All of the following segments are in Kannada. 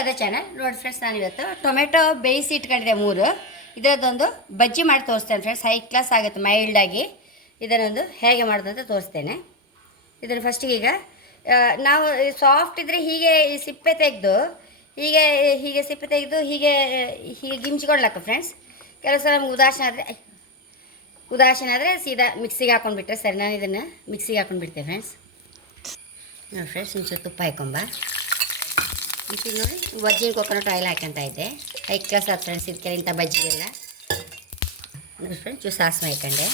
ಅದೇ ಚಾನಲ್ ನೋಡಿ ಫ್ರೆಂಡ್ಸ್ ನಾನು ಇವತ್ತು ಟೊಮೆಟೊ ಬೇಯಿಸಿ ಇಟ್ಕೊಂಡಿದ್ದೆ ಮೂರು. ಇದರದ್ದೊಂದು ಬಜ್ಜಿ ಮಾಡಿ ತೋರಿಸ್ತೇನೆ ಫ್ರೆಂಡ್ಸ್ ಹೈ ಕ್ಲಾಸ್ ಆಗುತ್ತೆ ಮೈಲ್ಡಾಗಿ ಇದನ್ನೊಂದು ಹೇಗೆ ಮಾಡೋದು ಅಂತ ತೋರಿಸ್ತೇನೆ. ಇದನ್ನು ಫಸ್ಟಿಗೆ ಈಗ ನಾವು ಸಾಫ್ಟ್ ಇದ್ದರೆ ಹೀಗೆ ಈ ಸಿಪ್ಪೆ ತೆಗೆದು, ಹೀಗೆ ಹೀಗೆ ಸಿಪ್ಪೆ ತೆಗೆದು ಹೀಗೆ ಹೀಗೆ ಗಿಮ್ಚ್ಕೊಳ್ಳಕ್ಕ ಫ್ರೆಂಡ್ಸ್ ಕೆಲವು ಸಲ ನಮ್ಗೆ ಉದಾಸೀನ ಆದರೆ ಉದಾಸೀನ ಆದರೆ ಸೀದಾ ಮಿಕ್ಸಿಗೆ ಹಾಕೊಂಡ್ಬಿಟ್ರೆ ಸರಿ, ನಾನು ಇದನ್ನು ಮಿಕ್ಸಿಗೆ ಹಾಕೊಂಡ್ಬಿಡ್ತೇನೆ ಫ್ರೆಂಡ್ಸ್ ನೋಡಿ ಫ್ರೆಂಡ್ಸ್ ಒಂಚೂರು ತುಪ್ಪ ಹಾಕೊಂಬ. ಇದು ನೋಡಿ ಬಜ್ಜಿ ಕೊಕೊನಟ್ ಆಯಿಲ್ ಹಾಕೊಂತ ಇದ್ದೆ. ಐ ಕ್ಲಾಸ್ ಆದ ಫ್ರೆಂಡ್ಸ್ ಇದಕ್ಕೆ ಇಂಥ ಬಜ್ಜಿಗೆಲ್ಲ. ನೋಡಿ ಫ್ರೆಂಡ್ಸ್ ಚೂ ಸಾಸ್ ಹಾಕೊಂಡೆ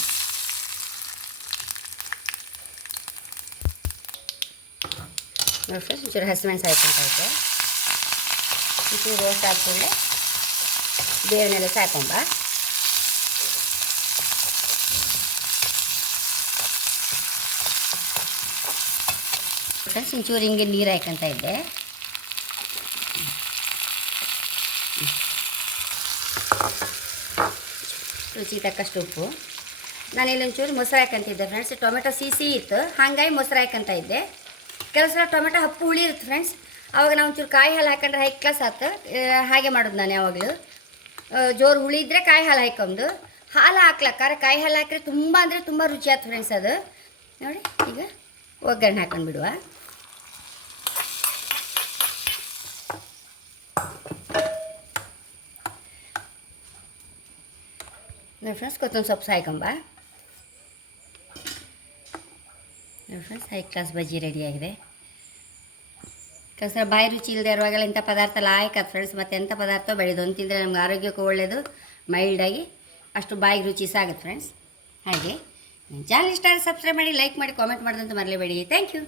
ನೋಡಿ ಫ್ರೆಂಡ್ಸ್ ಒಂಚೂರು ಹಸಿಮೆಣ್ಸು ಹಾಕೊಂತ ಇದ್ದೆ. ಇದು ರೋಸ್ಟ್ ಹಾಕ್ಕೊಂಡೆ ಬೇವಿನೆಲ್ಲ ಸಾಕೊಂಬ. ಫ್ರೆಂಡ್ಸ್ ಒಂಚೂರು ಹಿಂಗೆ ನೀರು ಹಾಕೊಂತ ಇದ್ದೆ. ರುಚಿ ತಕ್ಕಷ್ಟು ಉಪ್ಪು. ನಾನು ಇಲ್ಲಿ ಒಂಚೂರು ಮೊಸರು ಹಾಕಂತಿದ್ದೆ ಫ್ರೆಂಡ್ಸ್ ಟೊಮೆಟೊ ಸಿಹಿ ಇತ್ತು. ಹಾಗಾಗಿ ಮೊಸರು ಹಾಕಂತ ಇದ್ದೆ. ಕೆಲವು ಸಲ ಟೊಮೆಟೊ ಹಪ್ಪು ಹುಳಿ ಇರುತ್ತೆ ಫ್ರೆಂಡ್ಸ್ ಅವಾಗ ನಾವು ಒಂಚೂರು ಕಾಯಿ ಹಾಲು ಹಾಕೊಂಡ್ರೆ ಹೈ ಕ್ಲಾಸ್ ಆಯ್ತು ಹಾಗೆ ಮಾಡೋದು ನಾನು ಯಾವಾಗಲೂ. ಜೋರು ಹುಳಿ ಇದ್ದರೆ ಕಾಯಿ ಹಾಲು ಹಾಕೊಂಡು ಹಾಲು ಹಾಕ್ಲಕ್ಕಾರೆ ಕಾಯಿ ಹಾಲು ಹಾಕಿದ್ರೆ ತುಂಬ ಅಂದರೆ ತುಂಬ ರುಚಿ ಆಯ್ತು ಫ್ರೆಂಡ್ಸ್ ಅದು. ನೋಡಿ, ಈಗ ಒಗ್ಗರಣೆ ಹಾಕೊಂಡು ಬಿಡುವ. ನೋಡಿ ಫ್ರೆಂಡ್ಸ್ ಕೊತ್ತಂಬರಿ ಸೊಪ್ಪು ಸಾಯ್ಕೊಂಬ ನೋಡಿ ಫ್ರೆಂಡ್ಸ್ ಹೈ ಕ್ಲಾಸ್ ಬಜ್ಜಿ ರೆಡಿಯಾಗಿದೆ ಕಸರ ಬಾಯಿ ರುಚಿ ಇಲ್ಲದೆ ಇರುವಾಗೆಲ್ಲ ಇಂಥ ಪದಾರ್ಥ ಲಾಯ್ಕತ್ ಫ್ರೆಂಡ್ಸ್ ಮತ್ತು ಎಂಥ ಪದಾರ್ಥ ಬೆಳೆದು ತಿಂದರೆ ನಮ್ಗೆ ಆರೋಗ್ಯಕ್ಕೂ ಒಳ್ಳೆಯದು ಮೈಲ್ಡಾಗಿ ಅಷ್ಟು ಬಾಯಿಗೆ ರುಚಿ ಸಾಗುತ್ತೆ ಫ್ರೆಂಡ್ಸ್ ಹಾಗೆ ಚಾನಲ್ ಇಷ್ಟ ಸಬ್ಸ್ಕ್ರೈಬ್ ಮಾಡಿ ಲೈಕ್ ಮಾಡಿ ಕಾಮೆಂಟ್ ಮಾಡೋದಂತ ಮರಲೇಬೇಡಿ. Thank you